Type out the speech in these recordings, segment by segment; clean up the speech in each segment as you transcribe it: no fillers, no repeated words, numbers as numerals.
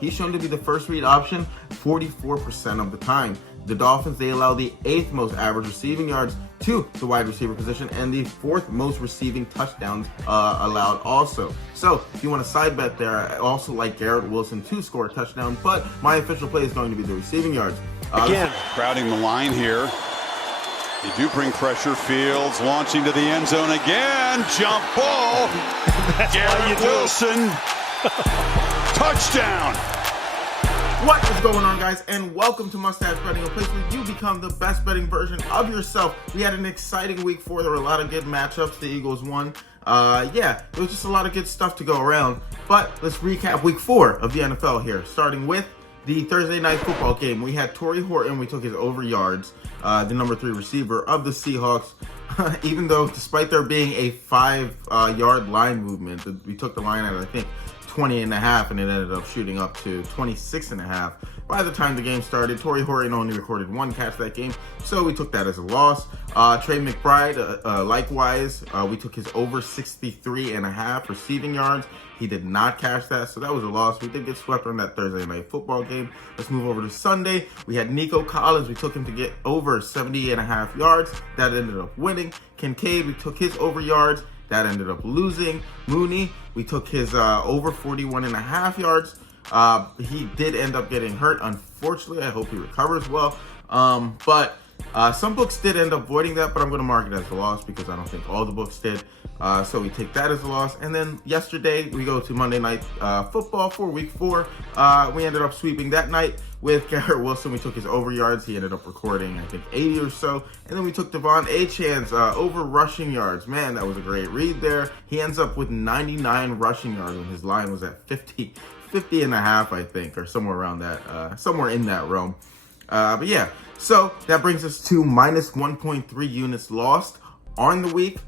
he's shown to be the first read option 44% of the time. The Dolphins, they allow the 8th most average receiving yards to the wide receiver position and the 4th most receiving touchdowns allowed also. So if you want to side bet there, I also like Garrett Wilson to score a touchdown, but my official play is going to be the receiving yards. Again, crowding the line here. They do bring pressure. Fields launching to the end zone again. Jump ball. Garrett Wilson. Touchdown. What is going on, guys, and welcome to Mustachebetting, a place where you become the best betting version of yourself. We had an exciting week 4. There were a lot of good matchups. The Eagles won. Yeah, there was just a lot of good stuff to go around. But let's recap week 4 of the NFL here, starting with the Thursday night football game. We had Torrey Horton. We took his over yards, the number 3 receiver of the Seahawks. Even though, despite there being a 5-yard line movement, we took the line at, I think, 20.5, and it ended up shooting up to 26.5. By the time the game started, Torrey Horton only recorded 1 catch that game, so we took that as a loss. Trey McBride, likewise, we took his over 63.5 receiving yards. He did not cash that, so that was a loss. We did get swept on that Thursday night football game. Let's move over to Sunday. We had Nico Collins. We took him to get over 70.5 yards. That ended up winning. Kincaid, we took his over yards. That ended up losing. Mooney, we took his over 41.5 yards. He did end up getting hurt, unfortunately. I hope he recovers well. But some books did end up voiding that, but I'm going to mark it as a loss because I don't think all the books did. So we take that as a loss. And then yesterday, we go to Monday Night Football for week 4. We ended up sweeping that night with Garrett Wilson. We took his over yards. He ended up recording, I think, 80 or so. And then we took Devon Achane's over rushing yards. Man, that was a great read there. He ends up with 99 rushing yards, and his line was at 50.5, I think, or somewhere around that, somewhere in that realm. But yeah, so that brings us to minus 1.3 units lost on the week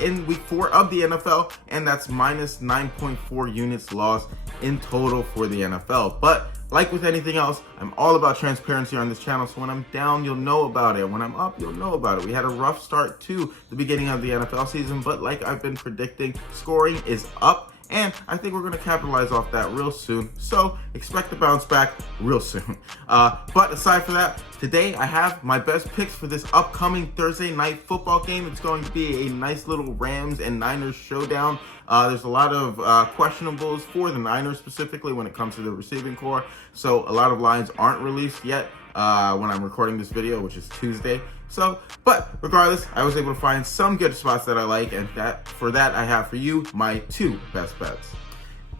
in week 4 of the NFL, and that's minus 9.4 units lost in total for the NFL. But like with anything else, I'm all about transparency on this channel, so when I'm down, you'll know about it. When I'm up, you'll know about it. We had a rough start to the beginning of the NFL season, but like I've been predicting, scoring is up. And I think we're going to capitalize off that real soon. So expect to bounce back real soon. But aside from that, today I have my best picks for this upcoming Thursday night football game. It's going to be a nice little Rams and Niners showdown. There's a lot of questionables for the Niners specifically when it comes to the receiving core. So a lot of lines aren't released yet when I'm recording this video, which is Tuesday. So, but regardless, I was able to find some good spots that I like, and for that I have for you my 2 best bets.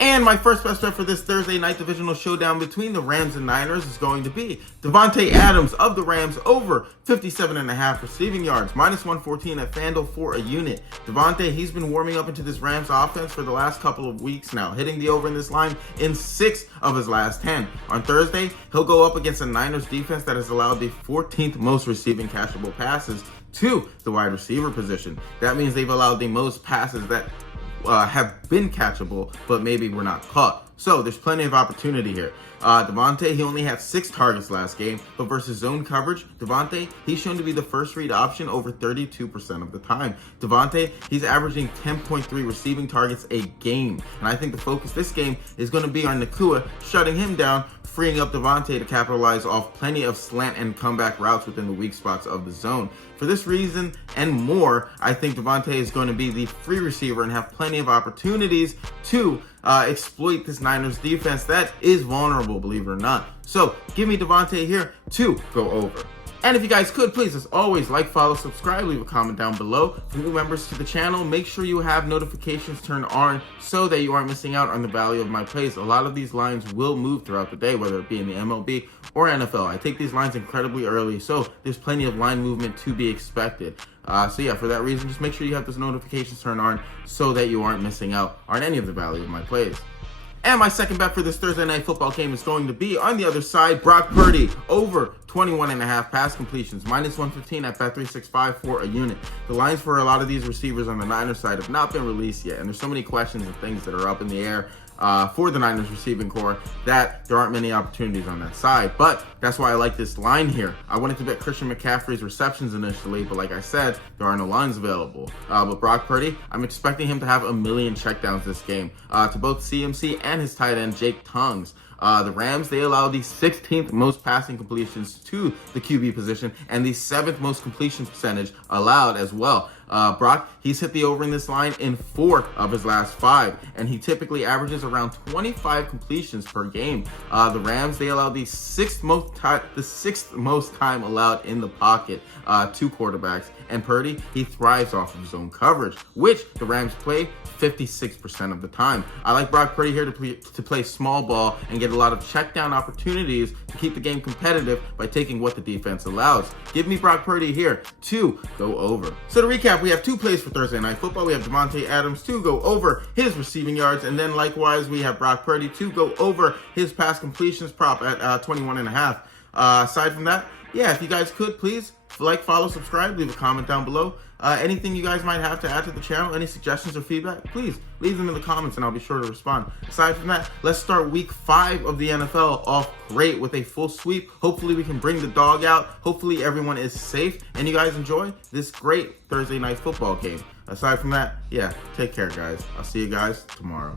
And my first best bet for this Thursday night divisional showdown between the Rams and Niners is going to be Davante Adams of the Rams over 57.5 receiving yards, minus 114 at FanDuel for a unit. Davante, he's been warming up into this Rams offense for the last couple of weeks now, hitting the over in this line in 6 of his last 10. On Thursday, he'll go up against a Niners defense that has allowed the 14th most receiving catchable passes to the wide receiver position. That means they've allowed the most passes that have been catchable, but maybe were not caught. So there's plenty of opportunity here. Davante, he only had 6 targets last game, but versus zone coverage, Davante, he's shown to be the first read option over 32% of the time. Davante, he's averaging 10.3 receiving targets a game, and I think the focus this game is going to be on Nakua, shutting him down, freeing up Davante to capitalize off plenty of slant and comeback routes within the weak spots of the zone. For this reason and more, I think Davante is going to be the free receiver and have plenty of opportunities to exploit this Niners defense that is vulnerable, believe it or not. So give me Davante here to go over. And if you guys could, please, as always, like, follow, subscribe, leave a comment down below. For new members to the channel, make sure you have notifications turned on so that you aren't missing out on the value of my plays. A lot of these lines will move throughout the day, whether it be in the MLB or NFL. I take these lines incredibly early, so there's plenty of line movement to be expected. So yeah, for that reason, just make sure you have those notifications turned on so that you aren't missing out on any of the value of my plays. And my second bet for this Thursday night football game is going to be, on the other side, Brock Purdy over 21.5 pass completions, minus 115 at Bet365 for a unit. The lines for a lot of these receivers on the Niners side have not been released yet, and there's so many questions and things that are up in the air for the Niners receiving core that there aren't many opportunities on that side. But that's why I like this line here. I wanted to bet Christian McCaffrey's receptions initially, but like I said, there are no lines available. But Brock Purdy, I'm expecting him to have a million checkdowns this game to both CMC and his tight end Jake Tongues. The Rams, they allow the 16th most passing completions to the QB position and the 7th most completion percentage allowed as well. Brock, he's hit the over in this line in 4 of his last 5, and he typically averages around 25 completions per game. The Rams, they allow the 6th most time allowed in the pocket to quarterbacks, and Purdy, he thrives off of zone coverage, which the Rams play 56% of the time. I like Brock Purdy here to play small ball and get a lot of check down opportunities to keep the game competitive by taking what the defense allows. Give me Brock Purdy here to go over. So to recap, we have 2 plays for Thursday Night Football. We have Devontae Adams to go over his receiving yards, and then likewise we have Brock Purdy to go over his pass completions prop at 21.5. Aside from that, yeah, if you guys could please like, follow, subscribe, leave a comment down below. Anything you guys might have to add to the channel, any suggestions or feedback, please leave them in the comments and I'll be sure to respond. Aside from that, let's start week 5 of the NFL off great with a full sweep. Hopefully we can bring the dog out. Hopefully everyone is safe and you guys enjoy this great Thursday Night Football game. Aside from that, yeah, take care guys. I'll see you guys tomorrow.